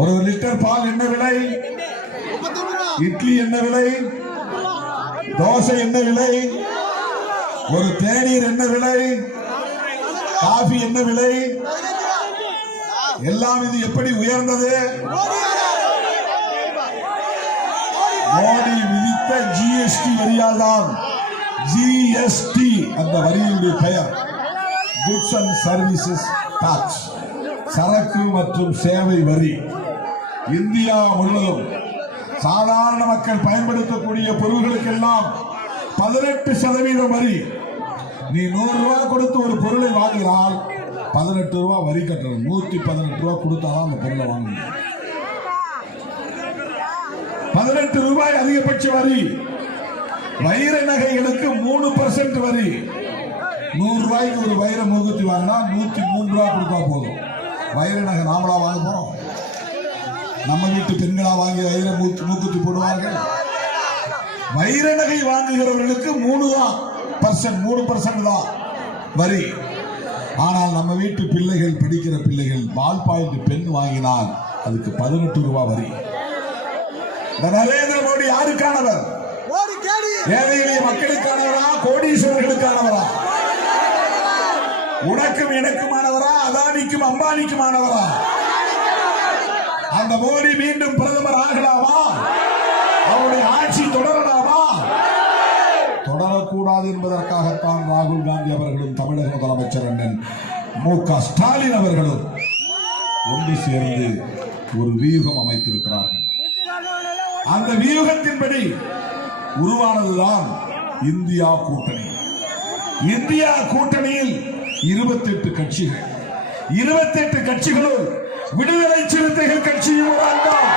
ஒரு லிட்டர் பால் என்ன விலை? இட்லி என்ன விலை? தோசை என்ன விலை? ஒரு தேநீர் என்ன விலை? காபி என்ன விலை? எல்லாம் இது எப்படி உயர்ந்தது? மோடி விதித்த ஜிஎஸ்டி வரியால் தான். ஜிஎஸ்டி அந்த வரியுடைய பெயர் குட்ஸ் அண்ட் சர்வீசஸ் டாக்ஸ், சரக்கு மற்றும் சேவை வரி. இந்தியா முழுவதும் சாதாரண மக்கள் பயன்படுத்தக்கூடிய பொருள்களுக்கெல்லாம் 18% வரி. நீ 100 ரூபாய் கொடுத்து ஒரு பொருளை வாங்கினால் 18 ரூபாய் வரி கட்டணும். 118 ரூபாய் கொடுத்தாதான் அந்த பொருளை வாங்கணும். 18 ரூபாய் அதிகபட்ச வரி. வைர நகைகளுக்கு 3% வரி. 100 ரூபாய்க்கு ஒரு வைர மூக்குத்தி வாங்கினா 103 ரூபாய் கொடுத்தா போதும். வைர நகை நாமளா வாங்க போறோம்? நம்ம வீட்டு பெண்களா வாங்கி வைர மூக்குத்தி போடுவார்கள்? வைர நகை வாங்குகிறவர்களுக்கு 3% தான் வரி. ஆனால் நம்ம வீட்டு பிள்ளைகள், படிக்கிற பிள்ளைகள், பால் பாயிண்ட் பெண் வாங்கினால் அதுக்கு 18 ரூபாய் வரி. நரேந்திர மோடி யாருக்கானவர்? ஏழை எளிய மக்களுக்கானவரா? கோடீஸ்வரர்களுக்கானவரா? உனக்கும் எனக்குமானவரா? அதானிக்கும் அம்பானிக்குமானவரா? அந்த மோடி மீண்டும் பிரதமர் ஆகலாமா? அவருடைய ஆட்சி தொடரலாமா? தொடரக்கூடாது என்பதற்காகத்தான் ராகுல் காந்தி அவர்களும் தமிழக முதலமைச்சர் அண்ணன் மு.க. ஸ்டாலின் அவர்களும் ஒன்று சேர்ந்து ஒரு வியூகம் அமைத்திருக்கிறார்கள். அந்த வியூகத்தின்படி உருவானதுதான் இந்தியா கூட்டணி. இந்தியா கூட்டணியில் 28 கட்சிகள். 28 கட்சிகளும் விடுதலை சிறுத்தைகள் கட்சியும் ஒரு அங்கம்.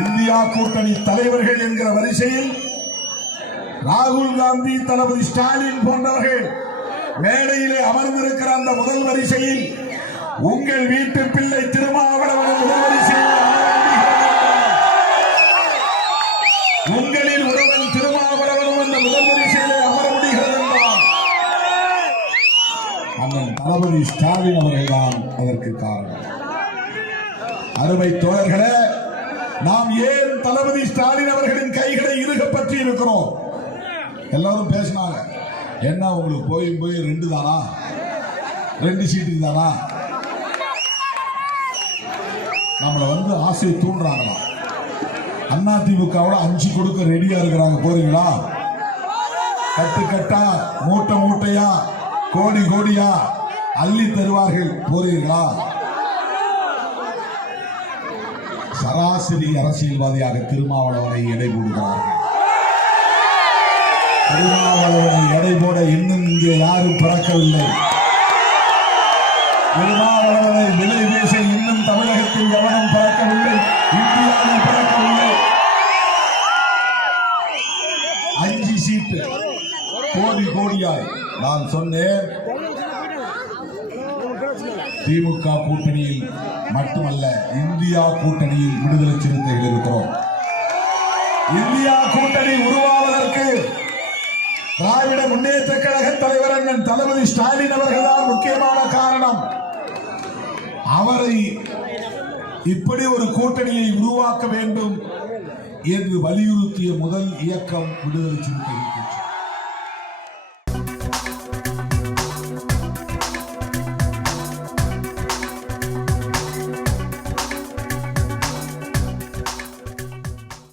இந்தியா கூட்டணி தலைவர்கள் என்கிற வரிசையில் ராகுல் காந்தி, தளபதி ஸ்டாலின் போன்றவர்கள் மேடையிலே அமர்ந்திருக்கிற அந்த முதல் வரிசையில் உங்கள் வீட்டு பிள்ளை திருமாவளவன் முதல் வரிசையில் உங்களில் ஒருவன் திருமாவளவன் அந்த முதல் வரிசையிலே அமர முடிகிறது என்றால் அண்ணன் தளபதி ஸ்டாலின் அவர்கள்தான் அதற்கு காரணம். அருமை தோழர்களே, நாம் ஏன் தளபதி ஸ்டாலின் அவர்களின் கைகளை இறுக பற்றி இருக்கிறோம்? எல்லாரும் பேசினாங்க, என்ன உங்களுக்கு போய் 2 தானா, 2 சீட்டு தானா? நம்மளை ஆசையை தூண்டுறாங்களா? அதிமுகவோட 5 கொடுக்க ரெடியா இருக்கிறாங்க. போறீங்களா? கட்டு கட்டா, மூட்டை மூட்டையா, கோடி கோடியா அள்ளி தருவார்கள். போறீங்களா? சராசரி அரசியல்வாதியாக திருமாவளவனை எடை போடுகிறார்கள். திருமாவளவனை எடை போட இன்னும் இங்கே யாரும் பிறக்கவில்லை. திருமாவளவனை விலை பேச இன்னும் தமிழகத்தில் எவனும் பிறக்கவில்லை, இந்தியாவில் பிறக்கவில்லை. 5 சீட்டு கோடி கோடியாய். நான் சொன்னேன், திமுக கூட்டணியில் மட்டுமல்ல, இந்தியா கூட்டணியில் விடுதலை சிறுத்தைகள் இருக்கிறோம். இந்தியா கூட்டணி உருவாவதற்கு திராவிட முன்னேற்ற கழக தலைவர் அண்ணன் தளபதி ஸ்டாலின் அவர்கள்தான் முக்கியமான காரணம். அவரை இப்படி ஒரு கூட்டணியை உருவாக்க வேண்டும் என்று வலியுறுத்திய முதல் இயக்கம் விடுதலை சிறுத்தைகள்.